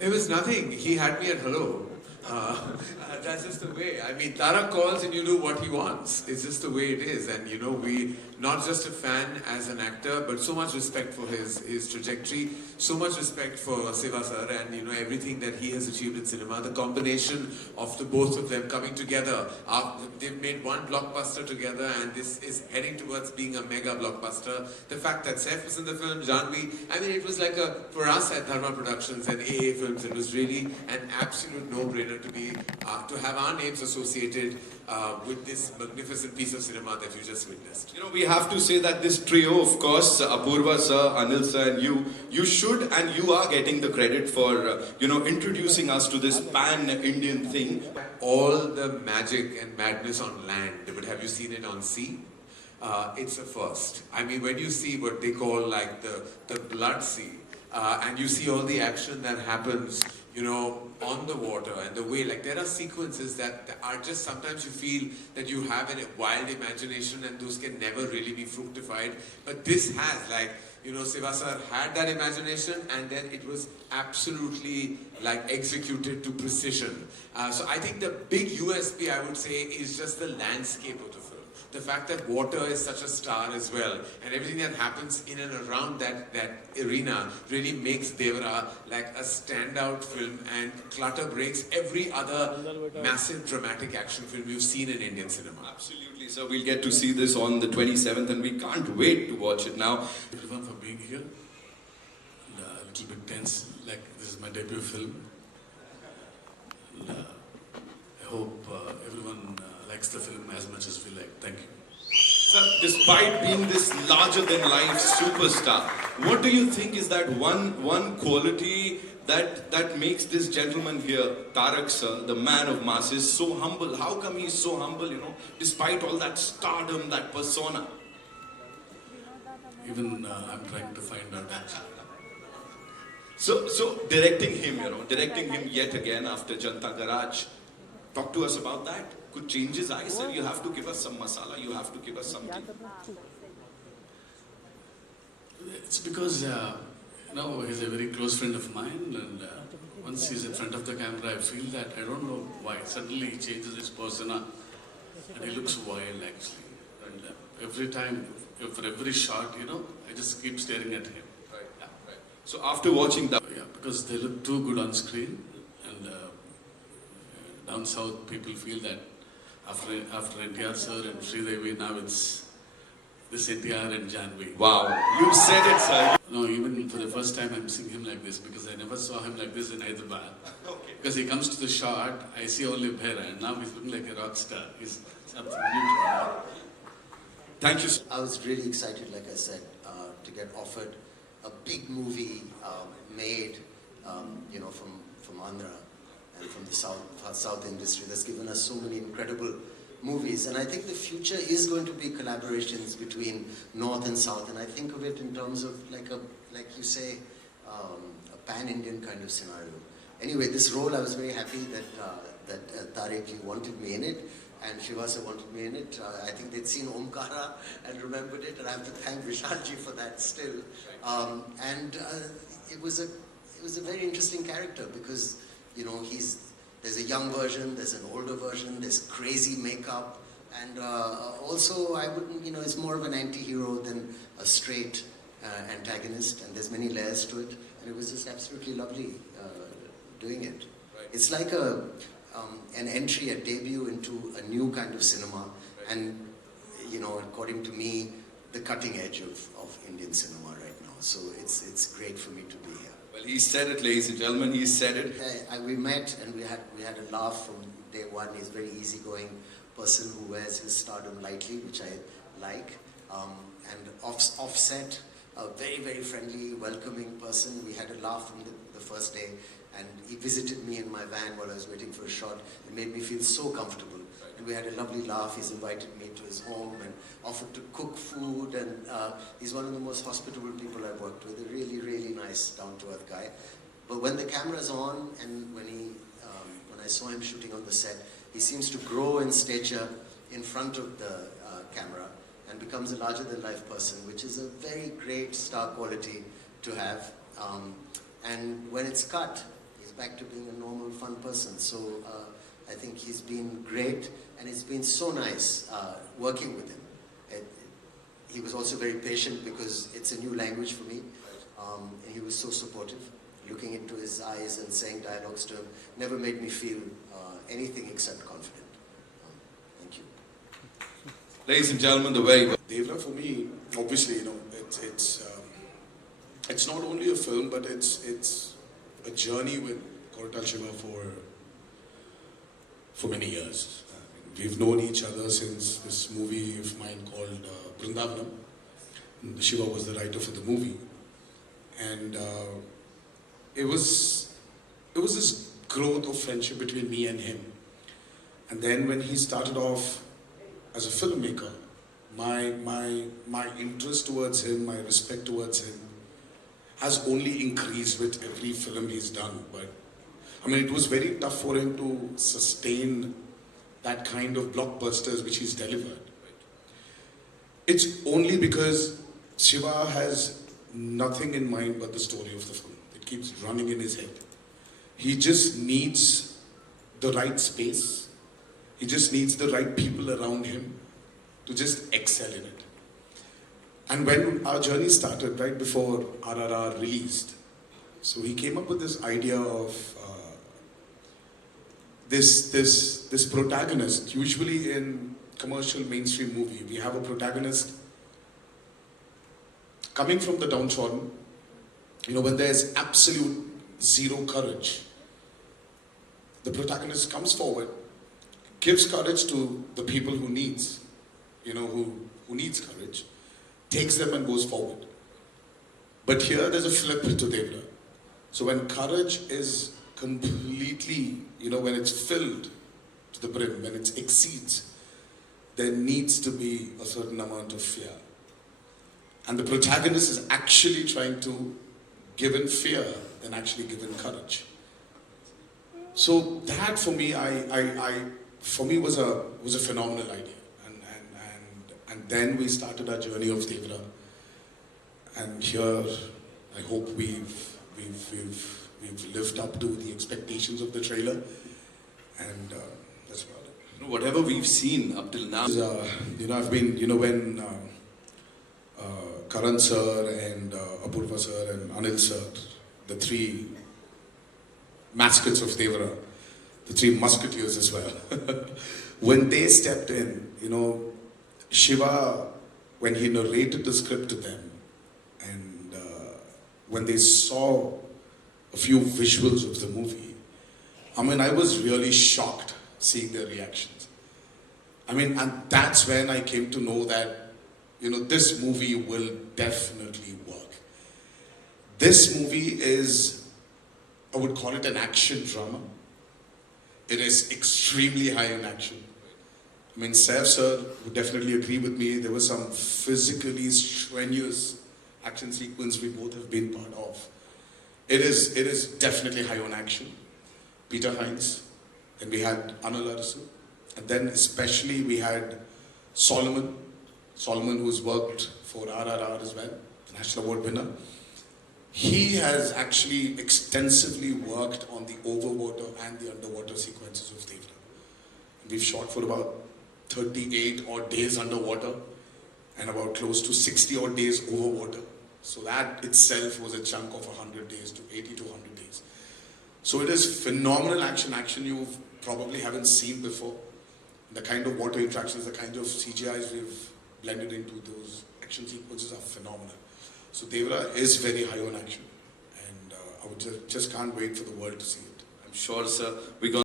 It was nothing. He had me at hello. That's just the way. I mean, Tarak calls and you do what he wants. It's just the way it is. And you know, we not just a fan as an actor, but so much respect for his trajectory, so much respect for Siva sir and you know everything that he has achieved in cinema. The combination of the both of them coming together. They've made one blockbuster together, and this is heading towards being a mega blockbuster. The fact that Saif was in the film, Janvi, I mean, it was like for us at Dharma Productions and AA Films, it was really an absolute no-brainer to have our names associated with this magnificent piece of cinema that you just witnessed. You know, we have to say that this trio, of course, Apurva sir, Anil sir, and you should and you are getting the credit for, you know, introducing us to this pan-Indian thing. All the magic and madness on land, but have you seen it on sea? It's a first. I mean, when you see what they call like the blood sea, and you see all the action that happens, you know, on the water and the way, like there are sequences that are just, sometimes you feel that you have a wild imagination and those can never really be fructified. But this has, like, you know, Siva sir had that imagination and then it was absolutely like executed to precision. So I think the big USP, I would say, is just the landscape of the film. The fact that water is such a star as well, and everything that happens in and around that arena really makes Devara like a standout film and clutter breaks every other massive dramatic action film you've seen in Indian cinema. Absolutely, so we'll get to see this on the 27th and we can't wait to watch it now. Everyone for being here. And, a little bit tense, like this is my debut film. And, I hope everyone likes the film as much as we like. Thank you. Sir, despite being this larger-than-life superstar, what do you think is that one quality that makes this gentleman here, Tarak sir, the man of masses, so humble? How come he's so humble, you know, despite all that stardom, that persona? Even I'm trying to find out actually. So directing him yet again after Janta Garage, talk to us about that. Could change his eyes, sir. You have to give us some masala, you have to give us something. It's because, you know, he's a very close friend of mine, and once he's in front of the camera, I feel that, I don't know why, suddenly he changes his persona, and he looks wild actually. And every time, for every shot, you know, I just keep staring at him. Right. Yeah. Right. So after watching that, Yeah, because they look too good on screen, and down south people feel that after NTR sir and Sridevi, now it's this NTR and Janvi. wow, you said it, sir. No, even for the first time I'm seeing him like this because I never saw him like this in Hyderabad. Okay. Because he comes to the shot, I see only Bhera, and now he's looking like a rock star. He's something new to me. Thank you, sir. I was really excited, like I said, to get offered a big movie made, you know, from Andhra and from the South industry that's given us so many incredible movies. And I think the future is going to be collaborations between North and South. And I think of it in terms of like you say, a pan-Indian kind of scenario. Anyway, this role, I was very happy that Tarek, you wanted me in it. And Shivasa wanted me in it. I think they'd seen Omkara and remembered it, and I have to thank Vishalji for that still. It was a very interesting character because, you know, there's a young version, there's an older version, there's crazy makeup, and also I wouldn't, you know, it's more of an anti-hero than a straight antagonist, and there's many layers to it, and it was just absolutely lovely doing it. Right. It's like an entry, a debut into a new kind of cinema, and, you know, according to me, the cutting edge of Indian cinema right now. So it's great for me to be here. Well, he said it, ladies and gentlemen, he said it. We met and we had a laugh from day one. He's a very easygoing person who wears his stardom lightly, which I like. And offset, a very, very friendly, welcoming person. We had a laugh from the first day. And he visited me in my van while I was waiting for a shot. It made me feel so comfortable. Right. And we had a lovely laugh. He's invited me to his home and offered to cook food. And he's one of the most hospitable people I've worked with. A really, really nice, down-to-earth guy. But when the camera's on and when I saw him shooting on the set, he seems to grow in stature in front of the camera and becomes a larger-than-life person, which is a very great star quality to have. And when it's cut, back to being a normal, fun person. So I think he's been great, and it's been so nice working with him. He was also very patient because it's a new language for me, and he was so supportive. Looking into his eyes and saying dialogues to him never made me feel anything except confident. Thank you. Ladies and gentlemen, the very Devara, for me, obviously, it's not only a film, but it's a journey with Karan Johar for many years. We've known each other since this movie of mine called Vrindavanam. Shiva was the writer for the movie, and it was this growth of friendship between me and him. And then when he started off as a filmmaker, my interest towards him, my respect towards him has only increased with every film he's done. But I mean, it was very tough for him to sustain that kind of blockbusters which he's delivered. It's only because Shiva has nothing in mind but the story of the film. It keeps running in his head. He just needs the right space. He just needs the right people around him to just excel in it. And when our journey started, right before RRR released, so he came up with this idea of this protagonist. Usually in commercial mainstream movie, we have a protagonist coming from the downtrodden, when there's absolute zero courage. The protagonist comes forward, gives courage to the people who needs courage, takes them and goes forward. But here there's a flip to Devara. So when courage is completely, when it's filled to the brim, when it exceeds, there needs to be a certain amount of fear. And the protagonist is actually trying to give in fear than actually give in courage. So that for me, was a phenomenal idea. And then we started our journey of Devara. And here, I hope we've lived up to the expectations of the trailer. And that's about it. whatever we've seen up till now. I've been, when Karan sir and Apurva sir and Anil sir, the three mascots of Devara, the three musketeers as well, when they stepped in, Shiva, when he narrated the script to them, and when they saw a few visuals of the movie, I was really shocked seeing their reactions. And that's when I came to know that, this movie will definitely work. This movie is, I would call it an action drama. It is extremely high in action. Saif sir would definitely agree with me. There was some physically strenuous action sequence we both have been part of. It is definitely high on action. Peter Hines, and we had Anil Arasu, and then especially we had Solomon, who's worked for RRR as well, National Award winner. He has actually extensively worked on the overwater and the underwater sequences of Devara. We've shot for about 38 odd days underwater and about close to 60 odd days overwater. So that itself was a chunk of 100 days to 80 to 100 days. So it is phenomenal action you probably haven't seen before. The kind of water interactions, the kind of CGIs we've blended into those action sequences are phenomenal. So Devara is very high on action, and I would just can't wait for the world to see it. I'm sure, sir, we're going